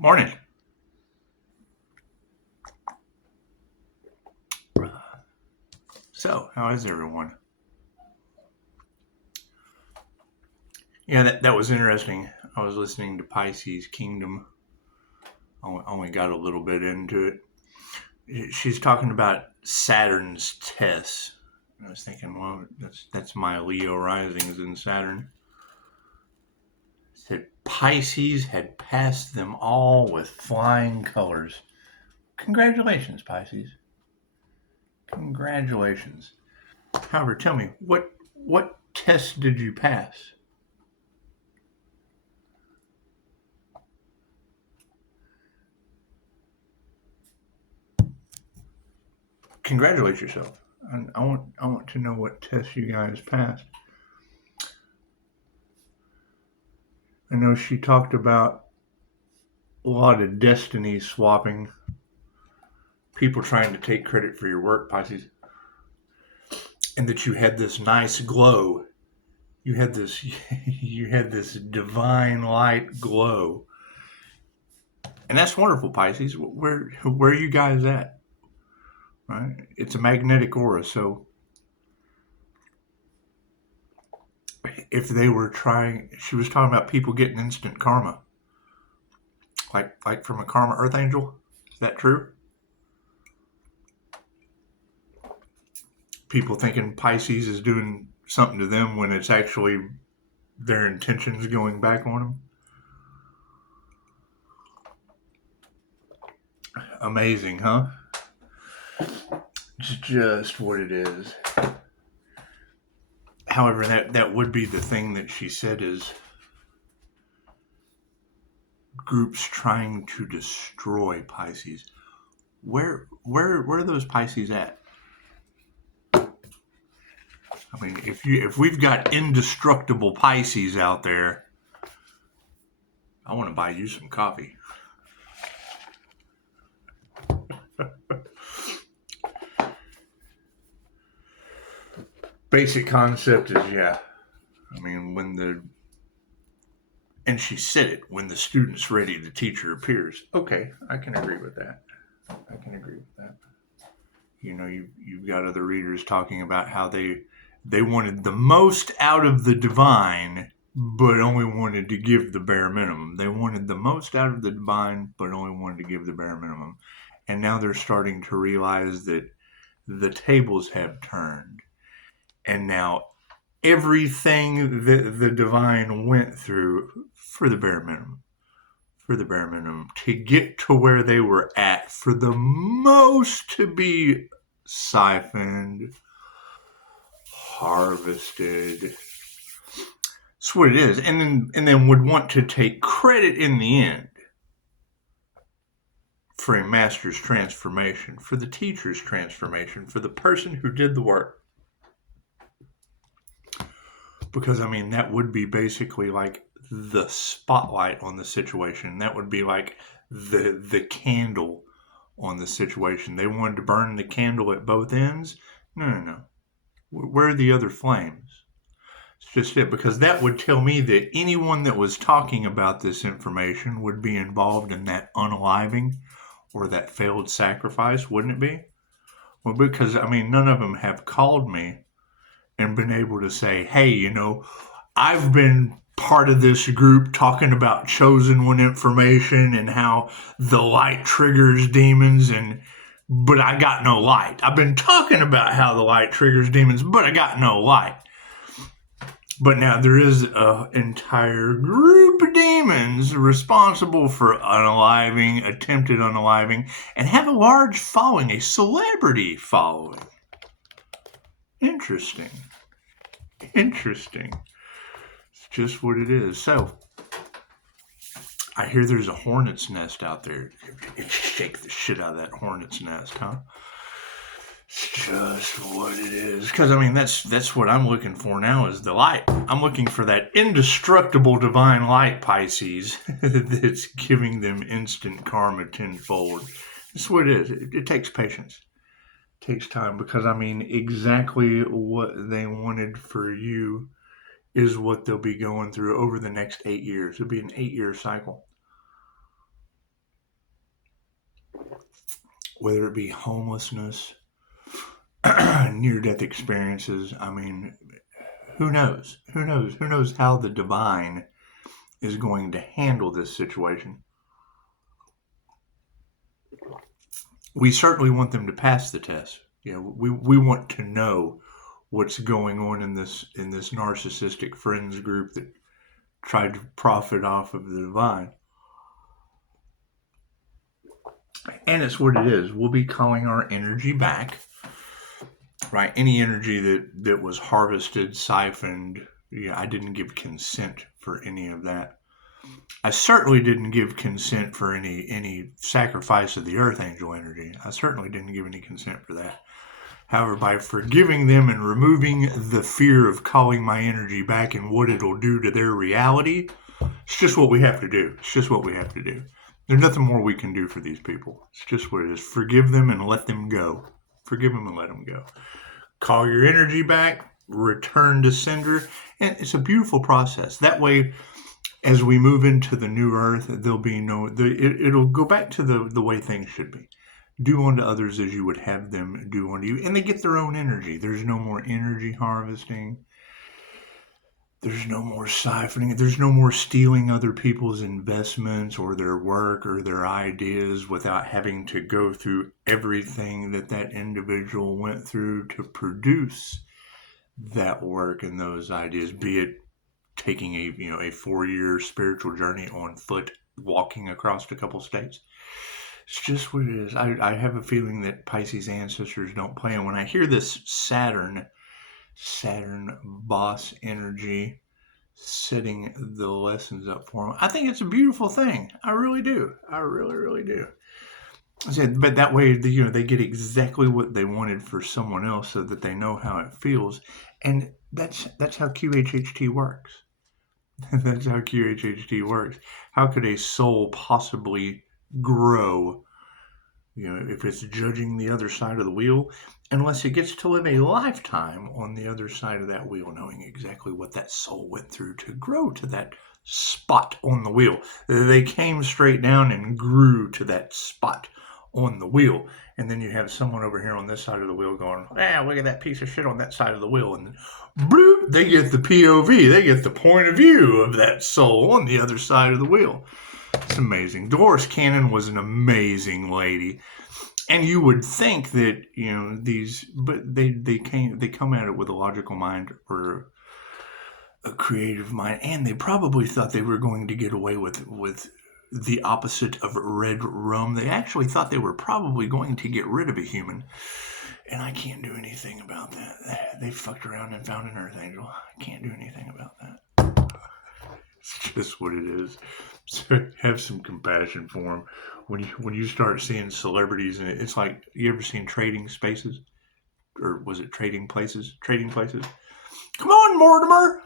Morning. So, how is everyone? Yeah, that was interesting. I was listening to Pisces Kingdom. I only got a little bit into it. She's talking about Saturn's tests. I was thinking, well, that's my Leo risings in Saturn. It said Pisces had passed them all with flying colors. Congratulations, Pisces. Congratulations. However, tell me, what test did you pass? Congratulate yourself. I want to know what tests you guys passed. I know she talked about a lot of destiny swapping, people trying to take credit for your work, Pisces, and that you had this nice glow. You had this you had this divine light glow. And that's wonderful, Pisces. Where are you guys at? Right? It's a magnetic aura, so if they were trying, she was talking about people getting instant karma, like from a karma earth angel. Is that true? People thinking Pisces is doing something to them when it's actually their intentions going back on them. Amazing, huh? It's just what it is. However, that would be the thing that she said is groups trying to destroy Pisces. Where are those Pisces at? I mean, if we've got indestructible Pisces out there, I want to buy you some coffee. Basic concept is, yeah. I mean, and she said it, when the student's ready, the teacher appears. Okay, I can agree with that. You know, you've got other readers talking about how they wanted the most out of the divine, but only wanted to give the bare minimum. They wanted the most out of the divine, but only wanted to give the bare minimum. And now they're starting to realize that the tables have turned. And now everything that the divine went through for the bare minimum, to get to where they were at, for the most to be siphoned, harvested. That's what it is. And then would want to take credit in the end for a master's transformation, for the teacher's transformation, for the person who did the work. Because, I mean, that would be basically like the spotlight on the situation. That would be like the candle on the situation. They wanted to burn the candle at both ends. No. Where are the other flames? It's just it, because that would tell me that anyone that was talking about this information would be involved in that unaliving or that failed sacrifice, wouldn't it be? Well, because, I mean, none of them have called me and been able to say, hey, you know, I've been part of this group talking about chosen one information and how the light triggers demons, but I got no light. I've been talking about how the light triggers demons, but I got no light. But now there is an entire group of demons responsible for unaliving, attempted unaliving, and have a large following, a celebrity following. Interesting. It's just what it is. So, I hear there's a hornet's nest out there. Shake the shit out of that hornet's nest, huh? It's just what it is. Because, I mean, that's what I'm looking for now is the light. I'm looking for that indestructible divine light, Pisces, that's giving them instant karma tenfold. That's what it is. It takes patience. It takes time. Because, I mean, exactly what they wanted for you is what they'll be going through over the next 8 years. It'll be an 8-year cycle. whether it be homelessness, near-death experiences. I mean, who knows? Who knows? Who knows how the divine is going to handle this situation? We certainly want them to pass the test. You know, we want to know what's going on in this narcissistic friends group that tried to profit off of the divine. And it's what it is. We'll be calling our energy back, right? Any energy that was harvested, siphoned. Yeah, I didn't give consent for any of that. I certainly didn't give consent for any sacrifice of the Earth Angel energy. I certainly didn't give any consent for that. However, by forgiving them and removing the fear of calling my energy back and what it'll do to their reality, it's just what we have to do. It's just what we have to do. There's nothing more we can do for these people. It's just what it is. Forgive them and let them go. Forgive them and let them go. Call your energy back, return to sender, and it's a beautiful process. That way, as we move into the new earth, there'll be it'll go back to the way things should be. Do unto others as you would have them do unto you. And they get their own energy. There's no more energy harvesting. There's no more siphoning. There's no more stealing other people's investments or their work or their ideas without having to go through everything that individual went through to produce that work and those ideas, be it taking a 4-year spiritual journey on foot, walking across a couple states. It's just what it is. I have a feeling that Pisces ancestors don't play. And when I hear this Saturn boss energy setting the lessons up for them, I think it's a beautiful thing. I really do. I really, really do. But that way, they get exactly what they wanted for someone else, so that they know how it feels. And that's how QHHT works. That's how QHHT works. How could a soul possibly grow, if it's judging the other side of the wheel, unless it gets to live a lifetime on the other side of that wheel, knowing exactly what that soul went through to grow to that spot on the wheel. They came straight down and grew to that spot on the wheel. And then you have someone over here on this side of the wheel going, look at that piece of shit on that side of the wheel. And then, bloop, they get the POV. They get the point of view of that soul on the other side of the wheel. It's amazing. Dolores Cannon was an amazing lady. And you would think that, but they come at it with a logical mind or a creative mind. And they probably thought they were going to get away with the opposite of red rum. They actually thought they were probably going to get rid of a human. And I can't do anything about that. They fucked around and found an Earth Angel. I can't do anything about that. It's just what it is. So have some compassion for them. When you start seeing celebrities, and it's like, you ever seen Trading Spaces? Or was it Trading Places? Trading Places? Come on, Mortimer!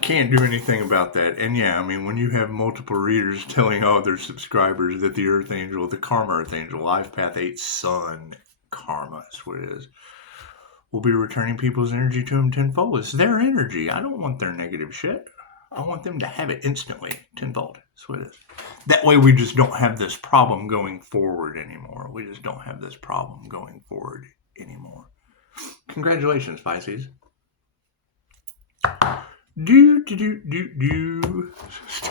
Can't do anything about that. And yeah, I mean, when you have multiple readers telling all their subscribers that the Earth Angel, the Karma Earth Angel, Life Path 8 Sun Karma, is what it is, will be returning people's energy to them tenfold. It's their energy. I don't want their negative shit. I want them to have it instantly, tenfold. That's what it is. That way we just don't have this problem going forward anymore. We just don't have this problem going forward anymore. Congratulations, Pisces. Let's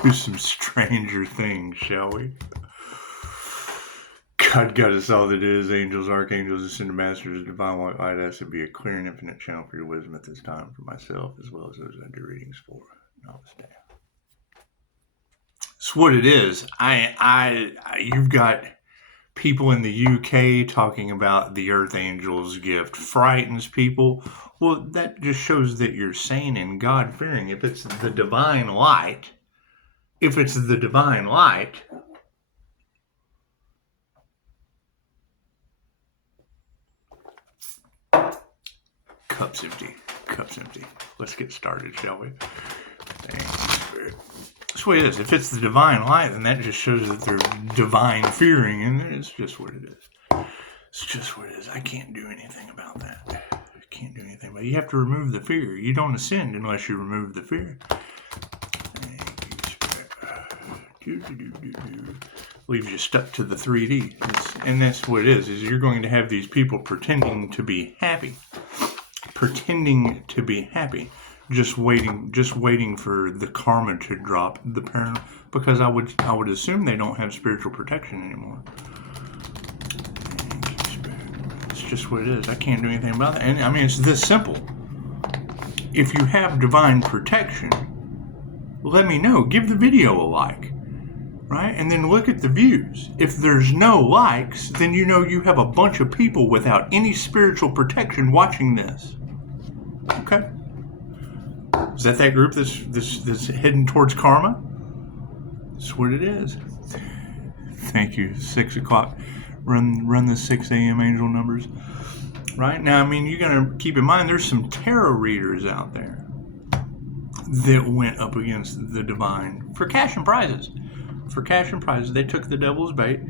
do some Stranger Things, shall we? God got us all that is, angels, archangels, ascended masters, divine white light. I ask to be a clear and infinite channel for your wisdom at this time, for myself as well as those I do readings for. Namaste. It's what it is. You've got people in the UK talking about the Earth Angel's gift frightens people. Well, that just shows that you're sane and God-fearing. If it's the divine light, Cup's empty. Let's get started, shall we? That's what it is. If it's the divine light, then that just shows that they're divine fearing, and it's just what it is. It's just what it is. I can't do anything about that. I can't do anything. But you have to remove the fear. You don't ascend unless you remove the fear. Leaves you stuck to the 3D. And that's what it is you're going to have these people pretending to be happy. Pretending to be happy. Just waiting for the karma to drop, the paranormal, because I would assume they don't have spiritual protection anymore. It's just what it is. I can't do anything about that. And I mean, it's this simple. If you have divine protection, let me know. Give the video a like. Right? And then look at the views. If there's no likes, then you know you have a bunch of people without any spiritual protection watching this. Okay? Is that group that's heading towards karma? That's what it is. Thank you. 6 o'clock. Run the 6 a.m. angel numbers. Right? Now, I mean, you got to keep in mind there's some tarot readers out there that went up against the divine for cash and prizes. For cash and prizes, they took the devil's bait,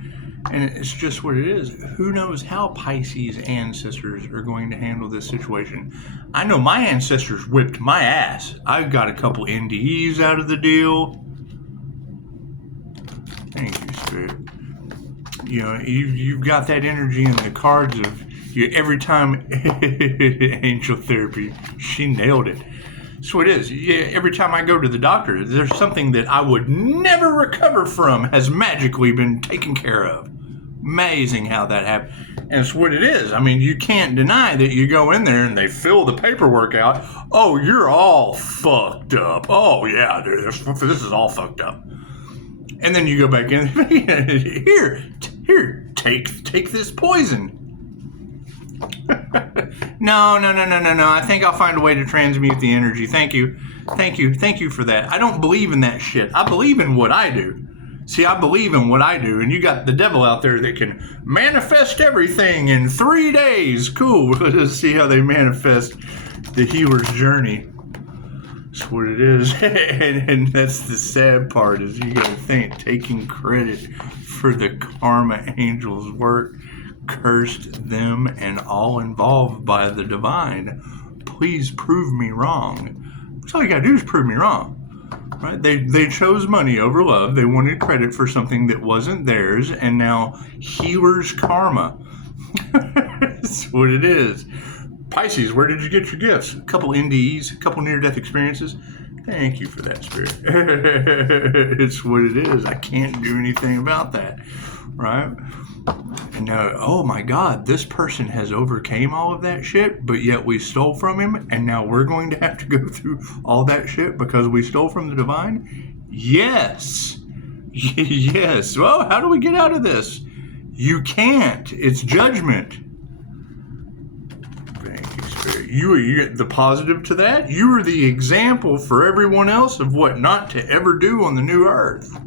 and it's just what it is. Who knows how Pisces ancestors are going to handle this situation? I know my ancestors whipped my ass. I got a couple NDEs out of the deal. Thank you, Spirit. You know, you've got that energy in the cards of you every time. Angel therapy, she nailed it. That's what it is. Yeah, every time I go to the doctor, there's something that I would never recover from has magically been taken care of. Amazing how that happened. And it's what it is. I mean, you can't deny that you go in there and they fill the paperwork out. Oh, you're all fucked up. Oh, yeah, dude, this is all fucked up. And then you go back in. Here, take this poison. No. I think I'll find a way to transmute the energy. Thank you for that. I don't believe in that shit. I believe in what I do. See, I believe in what I do, and you got the devil out there that can manifest everything in 3 days. Cool. Let's see how they manifest the healer's journey. That's what it is. and that's the sad part is you gotta think taking credit for the karma angel's work cursed them and all involved by the divine. Please prove me wrong. That's all you gotta do is prove me wrong. Right? They chose money over love. They wanted credit for something that wasn't theirs, and now healer's karma. That's what it is. Pisces, where did you get your gifts? A couple NDEs, a couple near-death experiences. Thank you for that, Spirit. It's what it is. I can't do anything about that. Right? And now, oh my God, this person has overcame all of that shit, but yet we stole from him, and now we're going to have to go through all that shit because we stole from the divine? Yes. Yes. Well, how do we get out of this? You can't. It's judgment. Thank you, Spirit. You the positive to that? You are the example for everyone else of what not to ever do on the new earth.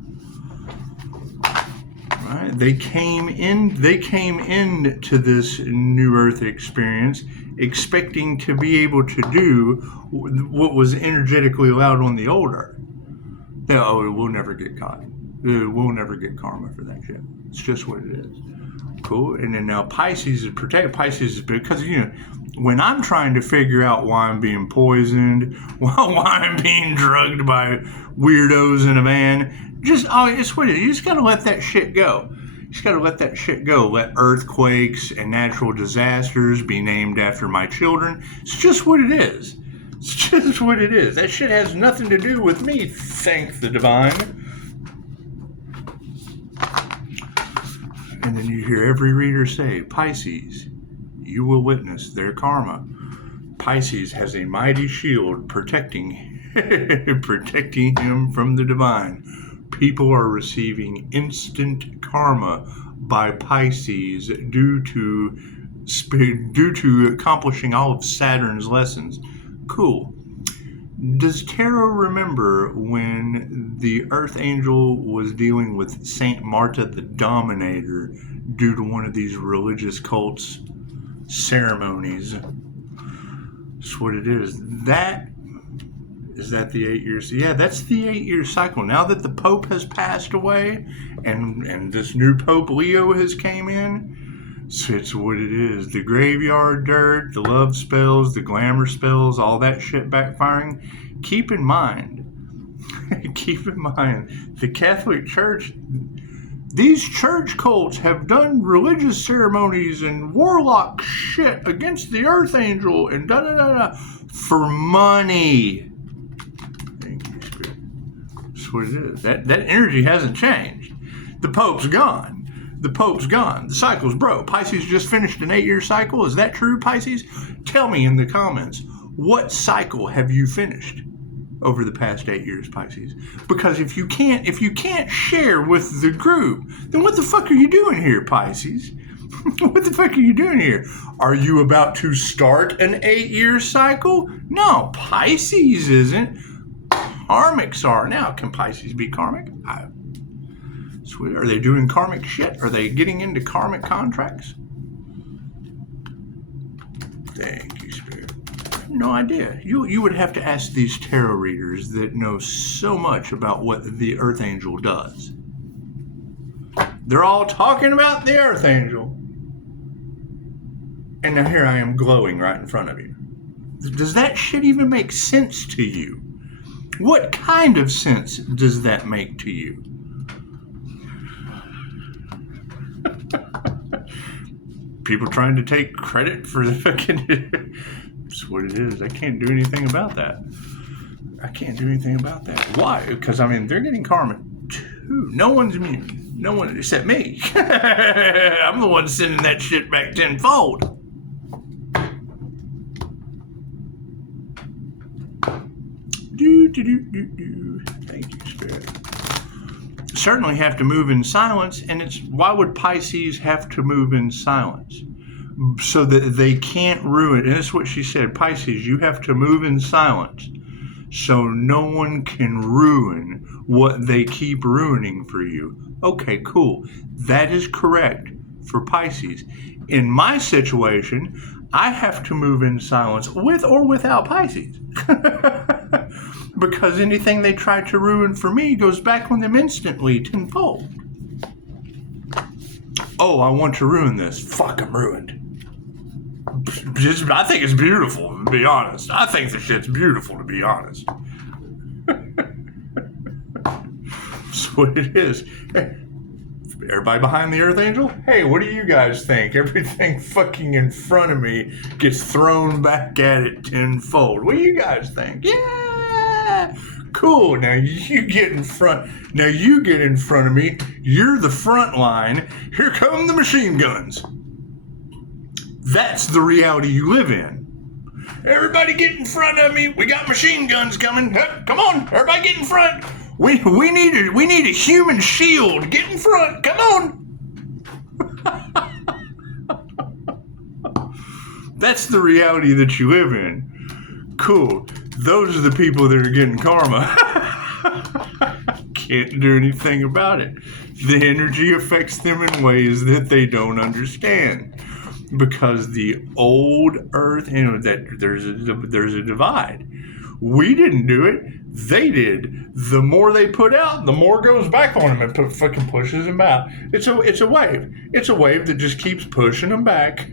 Right? They came into this new earth experience expecting to be able to do what was energetically allowed on the old earth. We'll never get caught. We'll never get karma for that shit. It's just what it is. Cool. And then now Pisces is protected. Pisces is because, you know, when I'm trying to figure out why I'm being poisoned, why I'm being drugged by weirdos in a van, it's what it is. You just got to let that shit go. You just got to let that shit go. Let earthquakes and natural disasters be named after my children. It's just what it is. It's just what it is. That shit has nothing to do with me, thank the divine. And then you hear every reader say, Pisces, you will witness their karma. Pisces has a mighty shield protecting him from the divine. People are receiving instant karma by Pisces due to accomplishing all of Saturn's lessons. Cool. Does Tarot remember when the Earth Angel was dealing with Saint Martha the Dominator due to one of these religious cults ceremonies? That's what it is. Is that the 8 years? Yeah, that's the 8-year cycle. Now that the Pope has passed away and this new Pope Leo has came in, so it's what it is. The graveyard dirt, the love spells, the glamour spells, all that shit backfiring. Keep in mind Keep in mind, the Catholic Church, these church cults have done religious ceremonies and warlock shit against the Earth Angel and da-da-da-da for money. Thank you, Spirit. That's what it is. That energy hasn't changed. The Pope's gone. The Pope's gone. The cycle's broke. Pisces just finished an 8-year cycle. Is that true, Pisces? Tell me in the comments, what cycle have you finished over the past 8 years, Pisces? Because if you can't share with the group, then what the fuck are you doing here, Pisces? What the fuck are you doing here? Are you about to start an 8-year cycle? No, Pisces isn't. Karmics are. Now, can Pisces be karmic? Sweet. Are they doing karmic shit? Are they getting into karmic contracts? Thank you, Spirit. I have no idea. You would have to ask these tarot readers that know so much about what the Earth Angel does. They're all talking about the Earth Angel. And now here I am glowing right in front of you. Does that shit even make sense to you? What kind of sense does that make to you? People trying to take credit for the fucking... That's what it is. I can't do anything about that. I can't do anything about that. Why? Because, I mean, they're getting karma too. No one's immune. No one except me. I'm the one sending that shit back tenfold. Thank you, Spirit. Certainly have to move in silence, and it's why would Pisces have to move in silence? So that they can't ruin, and that's what she said, Pisces, you have to move in silence so no one can ruin what they keep ruining for you. Okay, cool. That is correct for Pisces. In my situation, I have to move in silence with or without Pisces. Because anything they try to ruin for me goes back on them instantly tenfold. Oh, I want to ruin this. Fuck, I'm ruined. I think it's beautiful, to be honest. I think the shit's beautiful, to be honest. That's what it is. Hey, everybody behind the Earth Angel? Hey, what do you guys think? Everything fucking in front of me gets thrown back at it tenfold. What do you guys think? Yeah! Cool. Now you get in front. Now you get in front of me. You're the front line. Here come the machine guns. That's the reality you live in. Everybody get in front of me. We got machine guns coming. Come on, everybody get in front. We need a human shield. Get in front. Come on. That's the reality that you live in. Cool. Those are the people that are getting karma. Can't do anything about it. The energy affects them in ways that they don't understand. Because the old Earth, that there's a divide. We didn't do it. They did. The more they put out, the more goes back on them and fucking pushes them out. It's a wave. It's a wave that just keeps pushing them back.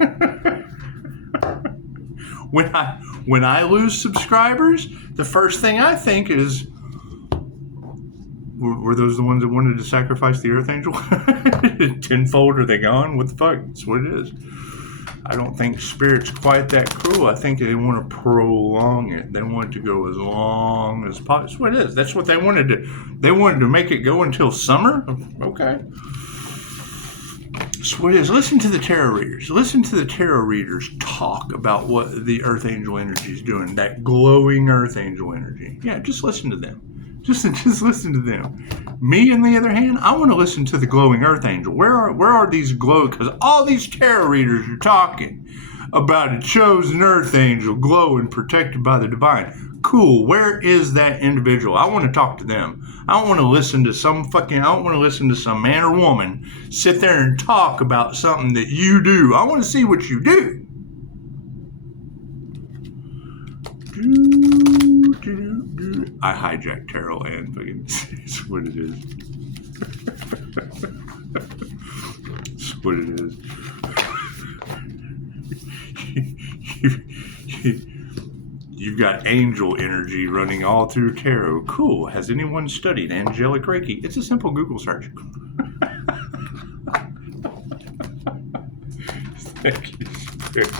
When I lose subscribers, the first thing I think is, were those the ones that wanted to sacrifice the Earth Angel? Tenfold, are they gone? What the fuck? That's what it is. I don't think Spirit's quite that cruel. I think they want to prolong it. They want it to go as long as possible. That's what it is. That's what they wanted to. They wanted to make it go until summer? Okay. That's what it is. Listen to the tarot readers. Listen to the tarot readers talk about what the Earth Angel energy is doing. That glowing Earth Angel energy. Yeah, just listen to them. Just listen to them. Me, on the other hand, I want to listen to the glowing Earth Angel. Where are these glow? Because all these tarot readers are talking about a chosen Earth Angel glowing, protected by the divine. Cool. Where is that individual? I want to talk to them. I don't want to listen to some man or woman sit there and talk about something that you do. I want to see what you do. I hijacked tarot and fucking it's what it is. It's what it is. You've got angel energy running all through tarot. Cool. Has anyone studied angelic Reiki? It's a simple Google search. Thank you, Spirit.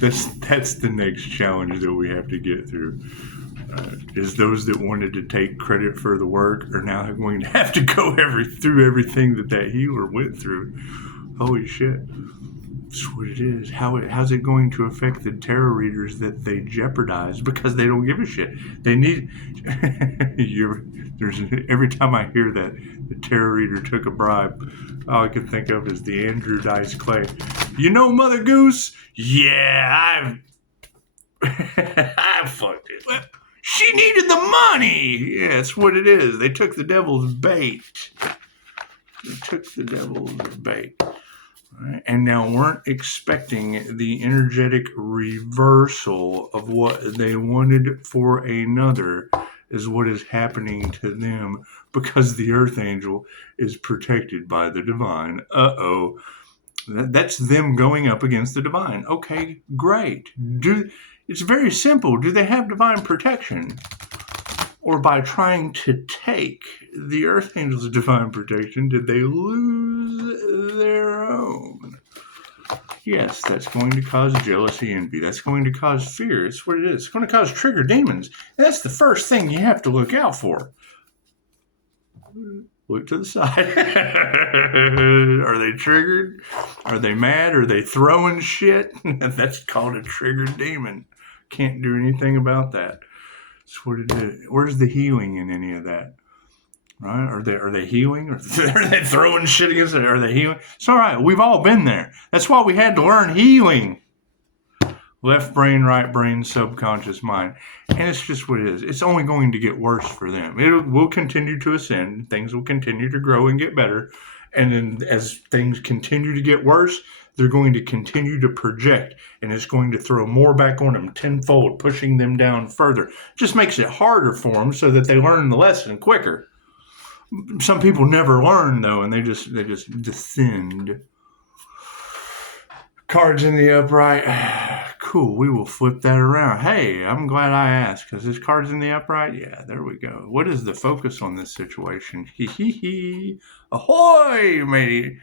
That's the next challenge that we have to get through. Is those that wanted to take credit for the work are now going to have to go through everything that healer went through. Holy shit. That's what it is. How's it going to affect the tarot readers that they jeopardize because they don't give a shit? They need... every time I hear that the tarot reader took a bribe, all I can think of is the Andrew Dice Clay. You know, Mother Goose? Yeah, I fucked it. She needed the money. Yeah, that's what it is. They took the devil's bait. Right. And now weren't expecting the energetic reversal of what they wanted for another is what is happening to them because the Earth Angel is protected by the divine. Uh-oh. That's them going up against the divine. Okay, great. It's very simple. Do they have divine protection? Or by trying to take the Earth Angel's divine protection, did they lose their own? Yes, that's going to cause jealousy, envy. That's going to cause fear. It's what it is. It's going to cause trigger demons. That's the first thing you have to look out for. Look to the side. Are they triggered? Are they mad? Are they throwing shit? That's called a triggered demon. Can't do anything about that. That's what it is. Where's the healing in any of that? Right? Are they healing? Or are they throwing shit against it? Are they healing? It's all right. We've all been there. That's why we had to learn healing. Left brain, right brain, subconscious mind. And it's just what it is. It's only going to get worse for them. It will continue to ascend. Things will continue to grow and get better. And then as things continue to get worse, they're going to continue to project. And it's going to throw more back on them tenfold, pushing them down further. Just makes it harder for them so that they learn the lesson quicker. Some people never learn, though, and they just descend. Cards in the upright. Cool, we will flip that around. Hey, I'm glad I asked, because this card's in the upright. Yeah, there we go. What is the focus on this situation? Hee hee hee. Ahoy, matey.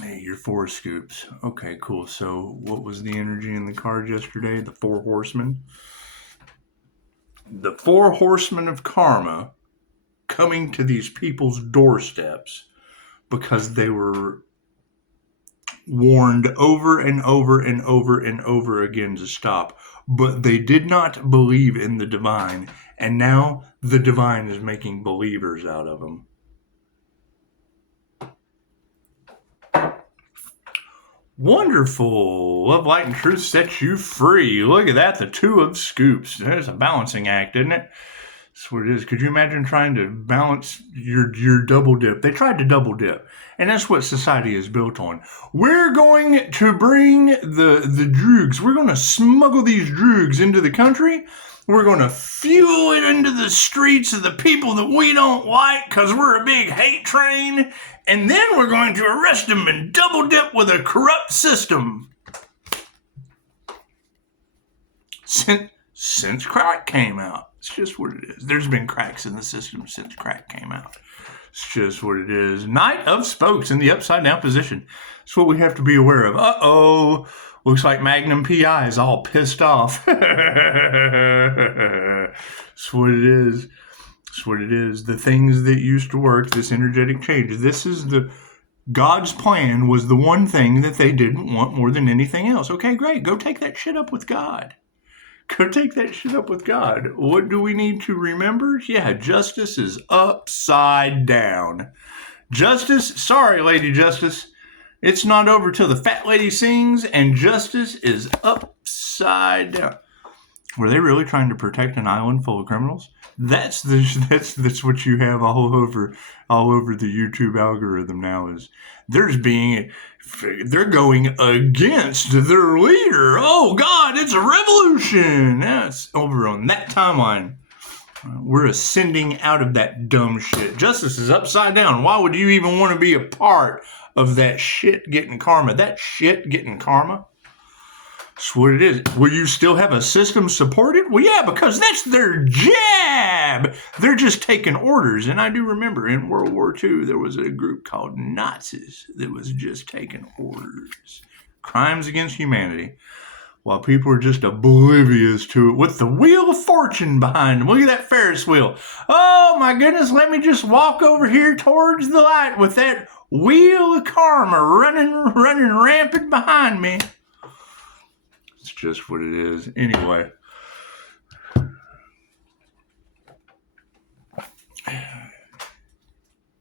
Hey, you're 4 scoops. Okay, cool. So what was the energy in the card yesterday? The 4 horsemen. The 4 horsemen of karma coming to these people's doorsteps because they were warned over and over and over and over again to stop. But they did not believe in the divine. And now the divine is making believers out of them. Wonderful. Love, light, and truth sets you free. Look at that. The 2 of scoops. There's a balancing act, isn't it? That's what it is. Could you imagine trying to balance your double dip? They tried to double dip. And that's what society is built on. We're going to bring the drugs. We're going to smuggle these drugs into the country. We're going to fuel it into the streets of the people that we don't like because we're a big hate train. And then we're going to arrest them and double dip with a corrupt system. Since crack came out. It's just what it is. There's been cracks in the system since crack came out. It's just what it is. Knight of Spokes in the upside down position. That's what we have to be aware of. Uh-oh. Looks like Magnum PI is all pissed off. That's what it is. That's what it is. The things that used to work, this energetic change. This is God's plan was the one thing that they didn't want more than anything else. Okay, great. Go take that shit up with God. Go take that shit up with God. What do we need to remember? Yeah, justice is upside down. Justice, sorry, Lady Justice. It's not over till the fat lady sings, and justice is upside down. Were they really trying to protect an island full of criminals? That's what you have all over the YouTube algorithm now. Is they're going against their leader. Oh God, it's a revolution. Yeah, it's over on that timeline. We're ascending out of that dumb shit. Justice is upside down. Why would you even want to be a part of that shit getting karma? That shit getting karma? That's what it is. Will you still have a system supported? Well, yeah, because that's their jab. They're just taking orders. And I do remember in World War II, there was a group called Nazis that was just taking orders. Crimes against humanity. While people are just oblivious to it with the wheel of fortune behind them. Look at that Ferris wheel. Oh my goodness, let me just walk over here towards the light with that wheel of karma running rampant behind me. It's just what it is. Anyway.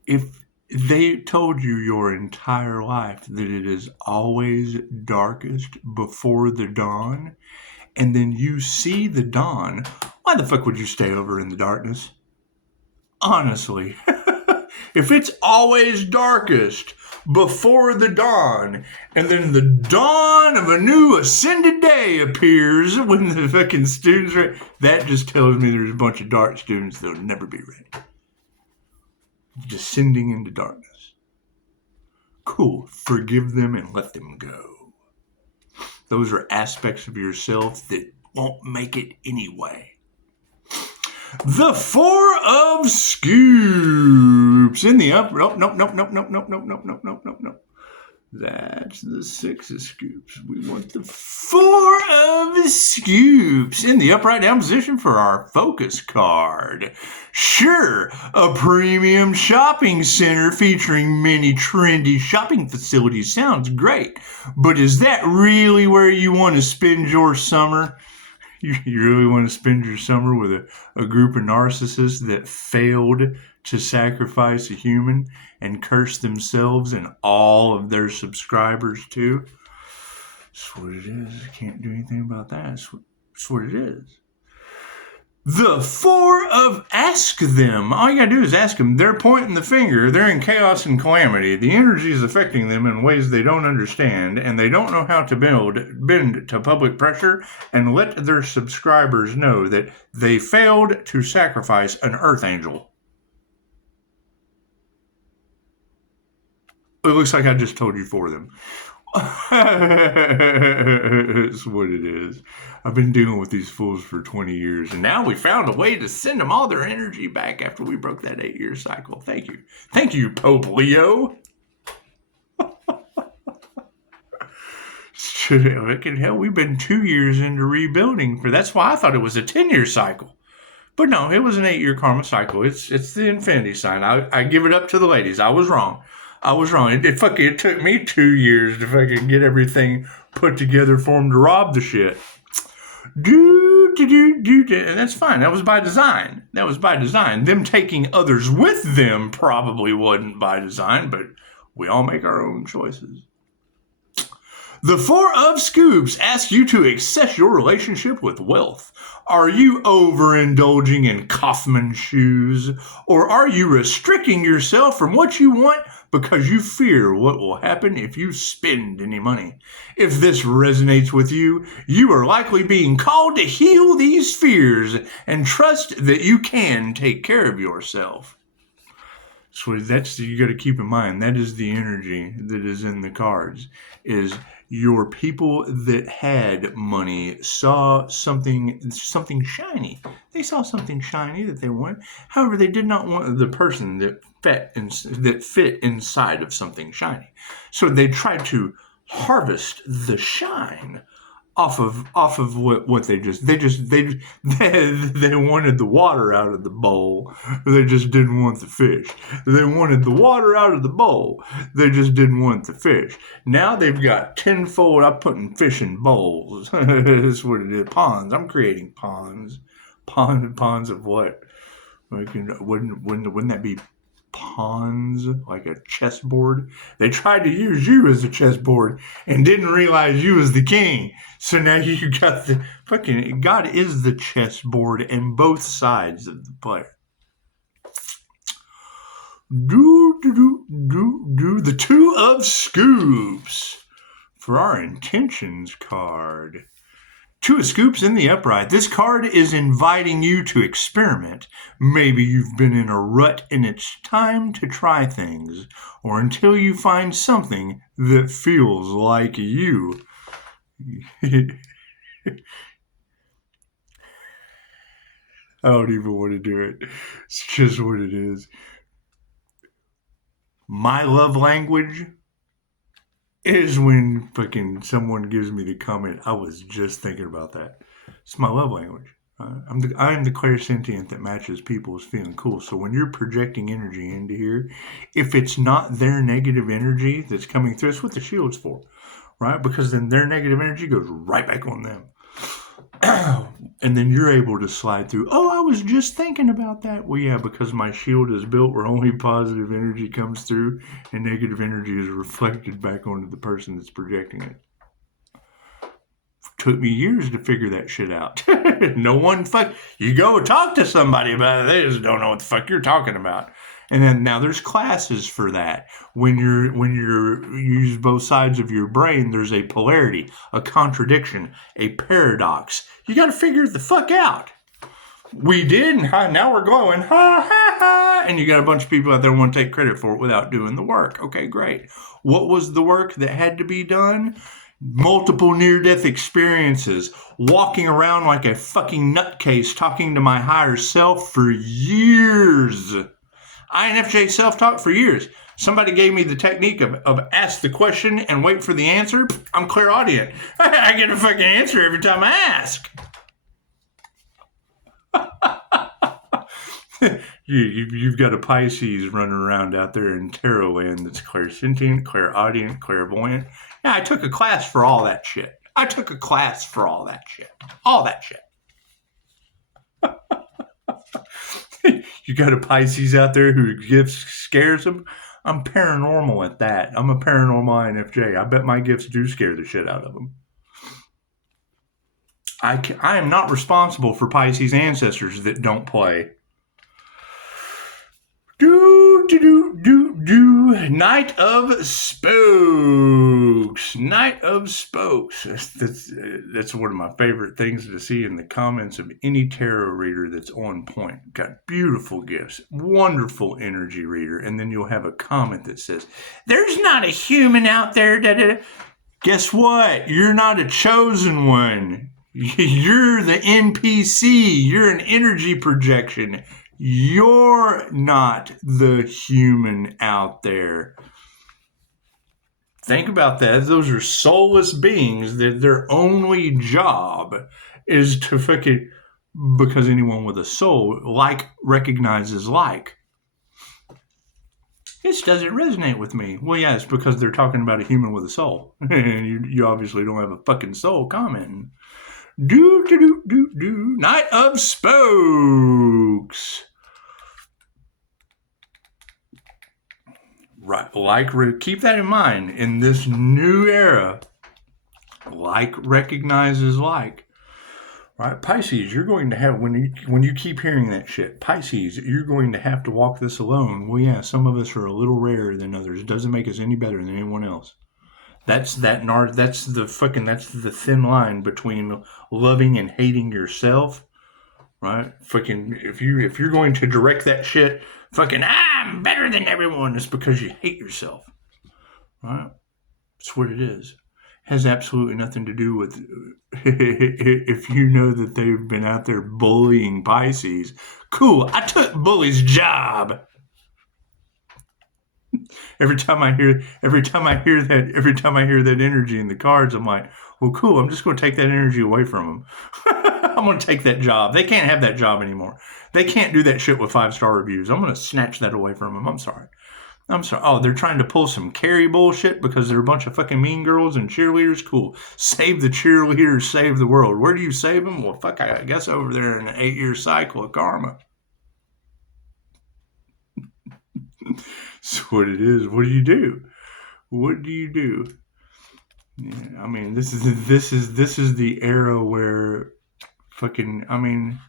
If they told you your entire life that it is always darkest before the dawn, and then you see the dawn, why the fuck would you stay over in the darkness? Honestly. If it's always darkest before the dawn, and then the dawn of a new ascended day appears when the fucking students are... That just tells me there's a bunch of dark students that'll never be ready. Descending into darkness. Cool. Forgive them and let them go. Those are aspects of yourself that won't make it anyway. The Four of Scoops in the upper. Oh, nope. That's the Six of Scoops. We want the Four of Scoops in the upright down position for our focus card. Sure, a premium shopping center featuring many trendy shopping facilities sounds great, but is that really where you want to spend your summer? You really want to spend your summer with a group of narcissists that failed to sacrifice a human and curse themselves and all of their subscribers too? That's what it is. Can't do anything about that. That's what it is. The Four of Ask Them. All you gotta do is ask them. They're pointing the finger. They're in chaos and calamity. The energy is affecting them in ways they don't understand, and they don't know how to bend to public pressure and let their subscribers know that they failed to sacrifice an earth angel. It looks like I just told you for them. It's what it is. I've been dealing with these fools for 20 years, and now we found a way to send them all their energy back after we broke that 8-year cycle. Thank you. Thank you, Pope Leo. Hell, we've been 2 years into rebuilding. That's why I thought it was a 10-year cycle. But no, it was an 8-year karma cycle. It's the infinity sign. I give it up to the ladies. I was wrong. It took me 2 years to fucking get everything put together for them to rob the shit. And that's fine. That was by design. Them taking others with them probably wasn't by design, but we all make our own choices. The Four of Scoops asks you to assess your relationship with wealth. Are you overindulging in Kaufman shoes? Or are you restricting yourself from what you want because you fear what will happen if you spend any money? If this resonates with you, you are likely being called to heal these fears and trust that you can take care of yourself. So you got to keep in mind, that is the energy that is in the cards, is your people that had money saw something shiny. They saw something shiny that they wanted. However, they did not want the person that fit inside of something shiny. So they tried to harvest the shine off of what they wanted the water out of the bowl. They just didn't want the fish. They wanted the water out of the bowl. They just didn't want the fish. Now they've got tenfold. I'm putting fish in bowls. That's what it is. Ponds. I'm creating ponds. Ponds of what? Wouldn't that be pawns, like a chessboard? They tried to use you as a chessboard and didn't realize you was the king. So now you got the fucking... God is the chessboard and both sides of the player. The Two of Scoops for our intentions card. Two of Scoops in the upright. This card is inviting you to experiment. Maybe you've been in a rut and it's time to try things. Or until you find something that feels like you. I don't even want to do it. It's just what it is. My love language is when fucking someone gives me the comment, I was just thinking about that. It's my love language. I'm the clairsentient that matches people's feeling cool. So when you're projecting energy into here, if it's not their negative energy that's coming through, it's what the shield's for, right? Because then their negative energy goes right back on them. And then you're able to slide through, oh, I was just thinking about that. Well, yeah, because my shield is built where only positive energy comes through and negative energy is reflected back onto the person that's projecting it. Took me years to figure that shit out. No one you go talk to somebody about it, they just don't know what the fuck you're talking about. And then now there's classes for that. When you use both sides of your brain, there's a polarity, a contradiction, a paradox. You got to figure it the fuck out. We did, and now we're glowing. Ha ha ha! And you got a bunch of people out there who want to take credit for it without doing the work. Okay, great. What was the work that had to be done? Multiple near-death experiences, walking around like a fucking nutcase, talking to my higher self for years. INFJ self-talk for years. Somebody gave me the technique of ask the question and wait for the answer. I'm clairaudient. I get a fucking answer every time I ask. You've got a Pisces running around out there in tarot land that's clairsentient, clairaudient, clairvoyant. Yeah, I took a class for all that shit. All that shit. You got a Pisces out there who gifts scares them. I'm paranormal at that. I'm a paranormal INFJ. I bet my gifts do scare the shit out of them. I am not responsible for Pisces ancestors that don't play. Knight of Spokes. Knight of Spokes. That's one of my favorite things to see in the comments of any tarot reader that's on point. Got beautiful gifts, wonderful energy reader, and then you'll have a comment that says, "There's not a human out there." Da, da, da. Guess what? You're not a chosen one. You're the NPC. You're an energy projection. You're not the human out there. Think about that. Those are soulless beings that their only job is to fucking, because anyone with a soul, like recognizes like. This doesn't resonate with me. Well, yeah, it's because they're talking about a human with a soul. And you obviously don't have a fucking soul commenting. Knight of Spokes. Right, keep that in mind. In this new era, like recognizes like. Right, Pisces, you're going to have, when you keep hearing that shit, Pisces, you're going to have to walk this alone. Well, yeah, some of us are a little rarer than others. It doesn't make us any better than anyone else. That's the thin line between loving and hating yourself, right? Fucking, if you're going to direct that shit, fucking, I'm better than everyone, it's because you hate yourself, right? That's what it is. Has absolutely nothing to do with if you know that they've been out there bullying Pisces. Cool, I took bully's job. Every time I hear that energy in the cards, I'm like, well, cool. I'm just going to take that energy away from them. I'm going to take that job. They can't have that job anymore. They can't do that shit with 5-star reviews. I'm going to snatch that away from them. I'm sorry. Oh, they're trying to pull some Carrie bullshit because they're a bunch of fucking mean girls and cheerleaders. Cool. Save the cheerleaders, save the world. Where do you save them? Well, fuck, I guess over there in an 8-year cycle of karma. That's what it is. What do you do? Yeah, I mean, this is the era where fucking, I mean,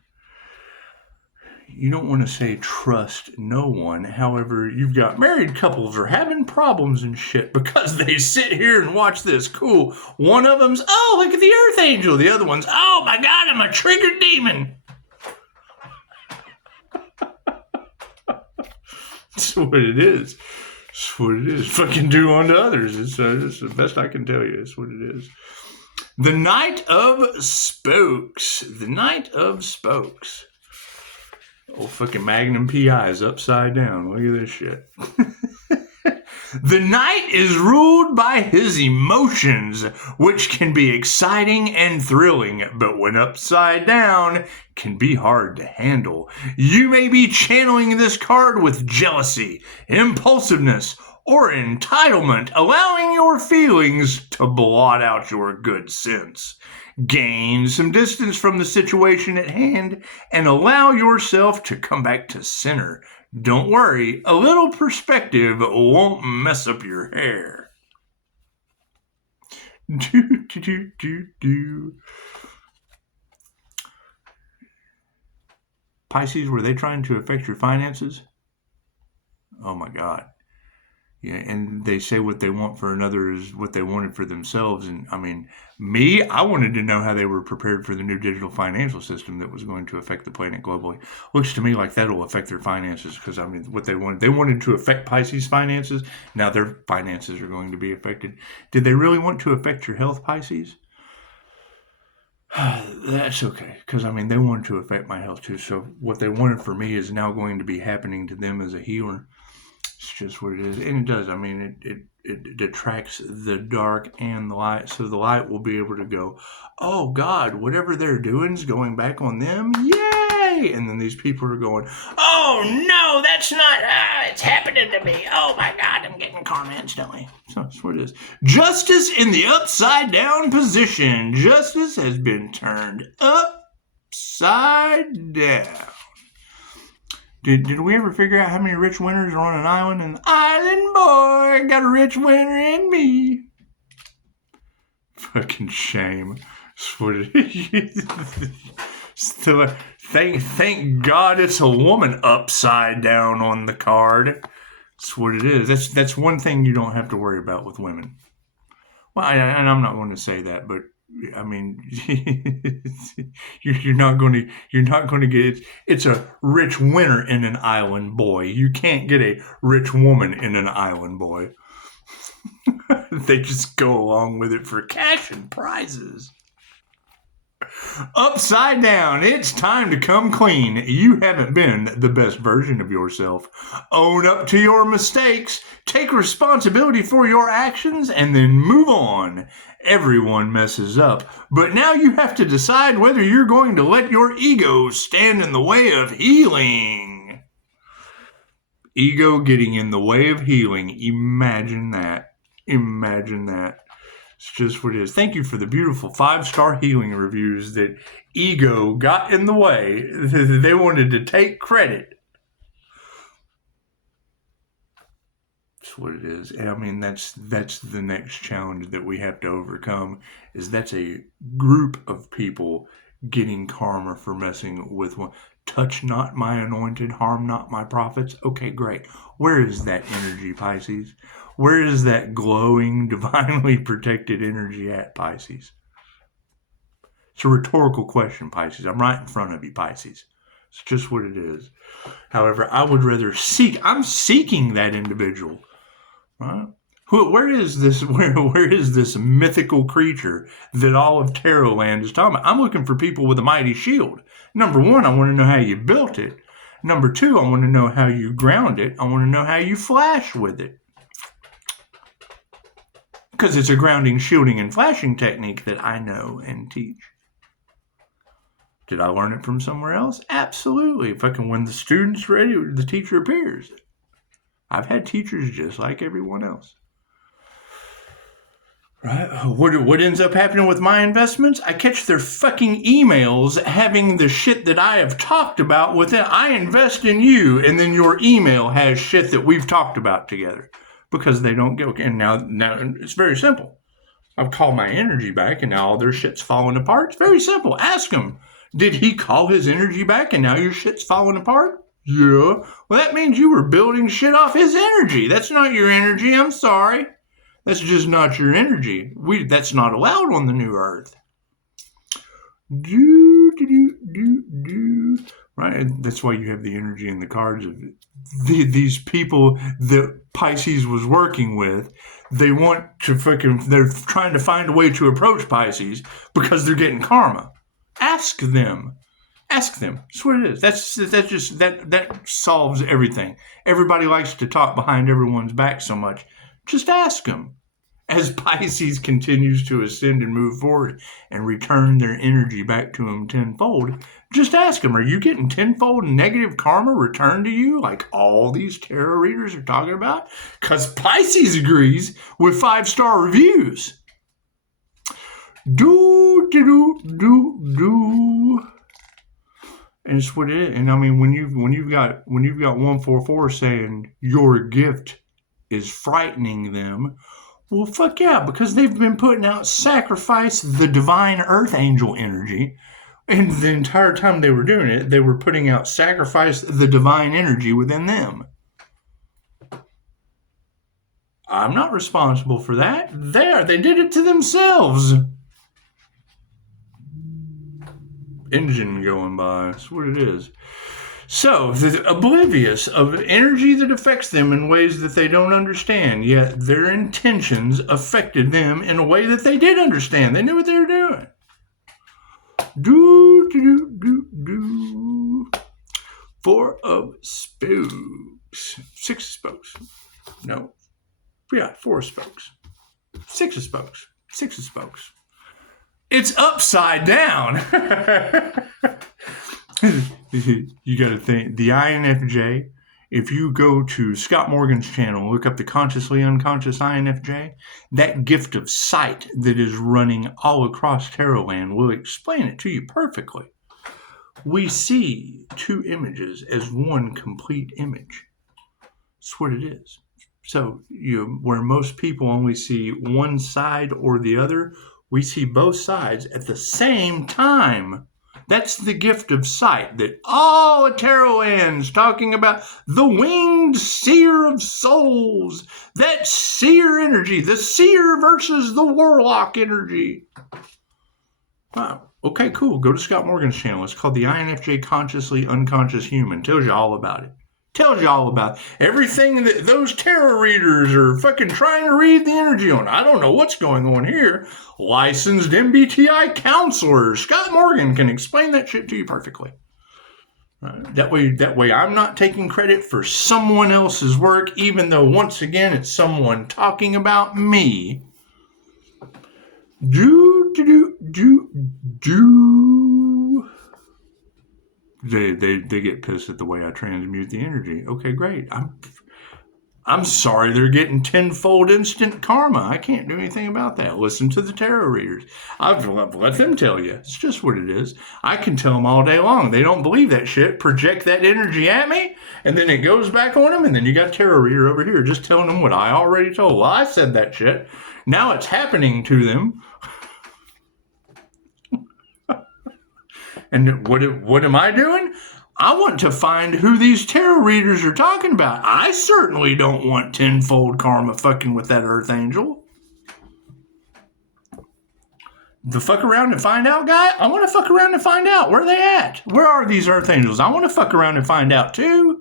you don't want to say trust no one. However, you've got married couples are having problems and shit because they sit here and watch this. Cool. One of them's, oh, look at the Earth Angel. The other one's, oh my God, I'm a triggered demon. That's what it is. That's what it is. Fucking do unto others. It's the best I can tell you. It's what it is. The Knight of Spokes. The Knight of Spokes. Old fucking Magnum PI is upside down. Look at this shit. The Knight is ruled by his emotions, which can be exciting and thrilling, but when upside down, can be hard to handle. You may be channeling this card with jealousy, impulsiveness, or entitlement, allowing your feelings to blot out your good sense. Gain some distance from the situation at hand and allow yourself to come back to center. Don't worry, a little perspective won't mess up your hair. Pisces, were they trying to affect your finances? Oh my God. Yeah, and they say what they want for another is what they wanted for themselves. And I mean, I wanted to know how they were prepared for the new digital financial system that was going to affect the planet globally. Looks to me like that'll affect their finances because, I mean, what they wanted to affect Pisces' finances. Now their finances are going to be affected. Did they really want to affect your health, Pisces? That's okay, because, I mean, they wanted to affect my health too. So what they wanted for me is now going to be happening to them as a healer. It's just what it is. And it does. I mean, it attracts the dark and the light. So the light will be able to go, oh, God, whatever they're doing is going back on them. Yay! And then these people are going, oh, no, that's not, it's happening to me. Oh, my God, I'm getting karma instantly. So that's what it is. Justice in the upside down position. Justice has been turned upside down. Did we ever figure out how many rich winners are on an island? An island boy got a rich winner in me. Fucking shame. That's what it is. Still, thank God it's a woman upside down on the card. That's what it is. That's one thing you don't have to worry about with women. Well, and I'm not going to say that, but I mean, you're not going to get, it's a rich winner in an island boy. You can't get a rich woman in an island boy. They just go along with it for cash and prizes. Upside down, it's time to come clean. You haven't been the best version of yourself. Own up to your mistakes, take responsibility for your actions, and then move on. Everyone messes up, but now you have to decide whether you're going to let your ego stand in the way of healing. Ego getting in the way of healing. Imagine that. Imagine that. It's just what it is. Thank you for the beautiful 5-star healing reviews that ego got in the way. They wanted to take credit. That's what it is. And I mean, that's the next challenge that we have to overcome, is that's a group of people getting karma for messing with one. Touch not my anointed, harm not my prophets. Okay, great. Where is that energy, Pisces? Where is that glowing, divinely protected energy at, Pisces? It's a rhetorical question, Pisces. I'm right in front of you, Pisces. It's just what it is. However, I would rather I'm seeking that individual. Right? Where is this mythical creature that all of Tarot land is talking about? I'm looking for people with a mighty shield. Number one, I want to know how you built it. Number two, I want to know how you ground it. I want to know how you flash with it. Because it's a grounding, shielding, and flashing technique that I know and teach. Did I learn it from somewhere else? Absolutely. Fucking when the student's ready, the teacher appears. I've had teachers just like everyone else. Right? What ends up happening with my investments? I catch their fucking emails having the shit that I have talked about with it. I invest in you, and then your email has shit that we've talked about together. Because they don't get, and now it's very simple. I've called my energy back, and now all their shit's falling apart. It's very simple. Ask them. Did he call his energy back and now your shit's falling apart? Yeah. Well, that means you were building shit off his energy. That's not your energy. I'm sorry. That's just not your energy. That's not allowed on the new earth. Right? And that's why you have the energy in the cards of these people that Pisces was working with. They're trying to find a way to approach Pisces because they're getting karma. Ask them. That's what it is. That solves everything. Everybody likes to talk behind everyone's back so much. Just ask them. As Pisces continues to ascend and move forward and return their energy back to them tenfold, just ask them, are you getting tenfold negative karma returned to you like all these tarot readers are talking about? Because Pisces agrees with 5-star reviews. And it's what it is. And I mean, when you've got 144 saying your gift is frightening them, well, fuck yeah, because they've been putting out sacrifice the divine earth angel energy. And the entire time they were doing it, they were putting out sacrifice the divine energy within them. I'm not responsible for that. They did it to themselves. Engine going by. That's what it is. So, they're oblivious of energy that affects them in ways that they don't understand, yet their intentions affected them in a way that they did understand. They knew what they were doing. Four of spokes. 6 of spokes. No. Yeah, 4 of spokes. 6 of spokes. 6 of spokes. It's upside down. You got to think, the INFJ, if you go to Scott Morgan's channel, look up the Consciously Unconscious INFJ, that gift of sight that is running all across Tarot land will explain it to you perfectly. We see 2 images as one complete image. That's what it is. So, where most people only see one side or the other, we see both sides at the same time. That's the gift of sight that all tarot ends talking about the winged seer of souls, that seer energy, the seer versus the warlock energy. Wow. Okay, cool. Go to Scott Morgan's channel. It's called the INFJ Consciously Unconscious Human. Tells you all about it. Tells you all about everything that those tarot readers are fucking trying to read the energy on. I don't know what's going on here. Licensed MBTI counselors. Scott Morgan can explain that shit to you perfectly. That way I'm not taking credit for someone else's work, even though once again it's someone talking about me. They get pissed at the way I transmute the energy. Okay, great. I'm sorry they're getting tenfold instant karma. I can't do anything about that. Listen to the tarot readers. I've let them tell you. It's just what it is. I can tell them all day long. They don't believe that shit. Project that energy at me, and then it goes back on them, and then you got a tarot reader over here just telling them what I already told. Well, I said that shit. Now it's happening to them. And what am I doing? I want to find who these tarot readers are talking about. I certainly don't want tenfold karma fucking with that earth angel. The fuck around and find out guy? I want to fuck around and find out. Where are they at? Where are these earth angels? I want to fuck around and find out too.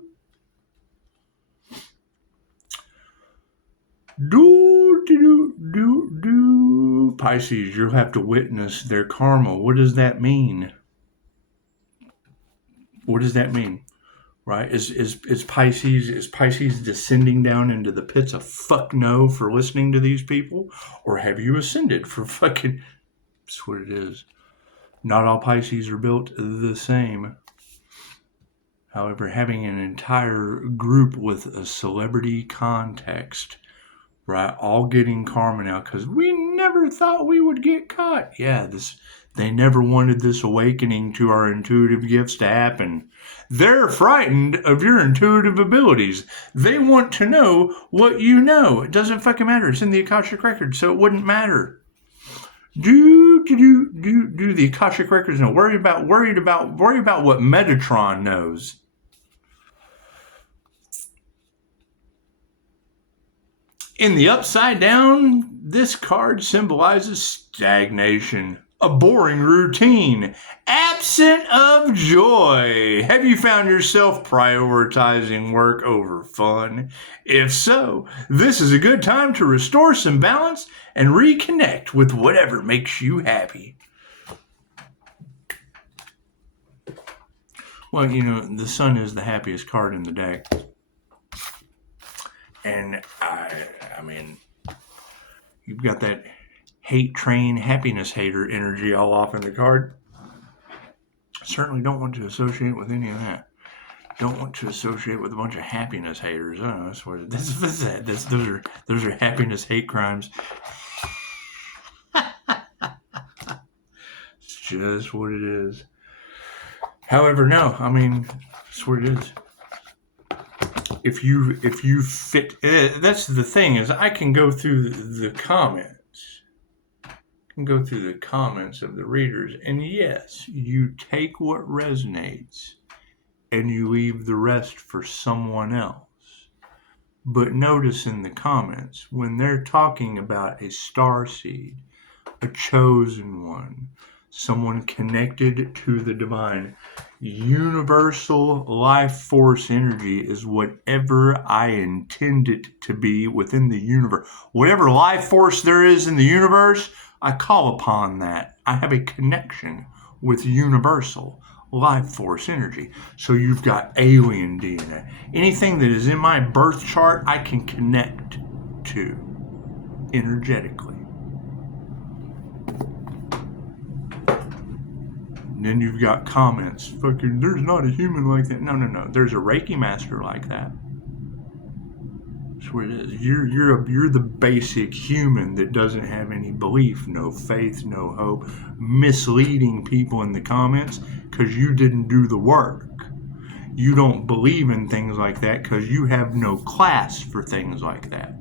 Pisces, you'll have to witness their karma. What does that mean? What does that mean? Right? Is Pisces descending down into the pits of fuck no for listening to these people? Or have you ascended for fucking... That's what it is. Not all Pisces are built the same. However, having an entire group with a celebrity context, right? All getting karma now because we never thought we would get caught. Yeah, they never wanted this awakening to our intuitive gifts to happen. They're frightened of your intuitive abilities. They want to know what you know. It doesn't fucking matter. It's in the Akashic Record, so it wouldn't matter. Do the Akashic records know? Worry about what Metatron knows. In the upside down, this card symbolizes stagnation, a boring routine, absent of joy. Have you found yourself prioritizing work over fun? If so, this is a good time to restore some balance and reconnect with whatever makes you happy. Well, the sun is the happiest card in the deck. And I mean, you've got that hate train, happiness hater energy all off in the card. Certainly don't want to associate with any of that. Don't want to associate with a bunch of happiness haters. Oh, that's what those are happiness hate crimes. It's just what it is. However, no, I mean, that's what it is. If you fit, that's the thing, is I can go through the comments. Go through the comments of the readers, and yes, you take what resonates and you leave the rest for someone else. But notice in the comments, when they're talking about a starseed, a chosen one, someone connected to the divine, universal life force energy is whatever I intend it to be within the universe. Whatever life force there is in the universe, I call upon that. I have a connection with universal life force energy. So you've got alien DNA. Anything that is in my birth chart, I can connect to energetically. And then you've got comments. Fucking, there's not a human like that. No. There's a Reiki master like that. That's what it is. You're the basic human that doesn't have any belief, no faith, no hope, misleading people in the comments because you didn't do the work. You don't believe in things like that because you have no class for things like that.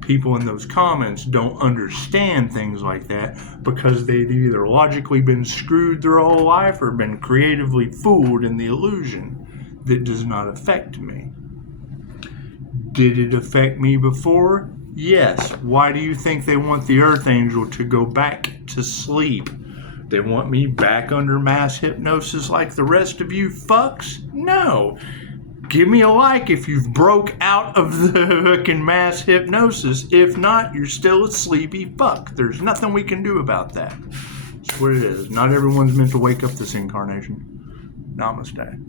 People in those comments don't understand things like that because they've either logically been screwed their whole life or been creatively fooled in the illusion that does not affect me. Did it affect me before? Yes. Why do you think they want the Earth Angel to go back to sleep? They want me back under mass hypnosis like the rest of you fucks? No. Give me a like if you've broke out of the fucking mass hypnosis. If not, you're still a sleepy fuck. There's nothing we can do about that. That's what it is. Not everyone's meant to wake up this incarnation. Namaste.